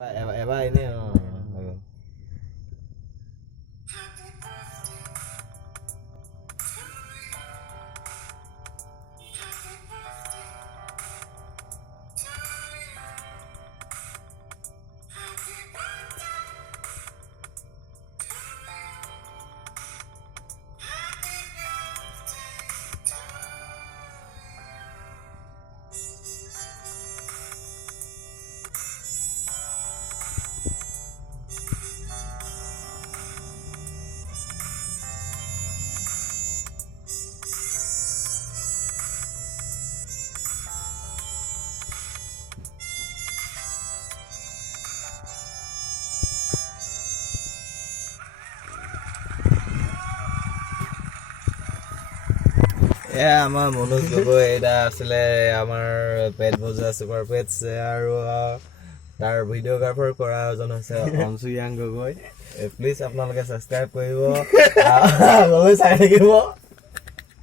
এবাৰ এনে আমাৰ মনোজ গগৈ এটা আছিলে আমাৰ পেট বজোৱা চুপাৰ পেটছ আৰু তাৰ ভিডিঅ'গ্ৰাফাৰ কৰা এজন হৈছে অঞ্চুয়াং গগৈ প্লিজ আপোনালোকে ছাবস্ক্ৰাইব কৰিব চাই থাকিব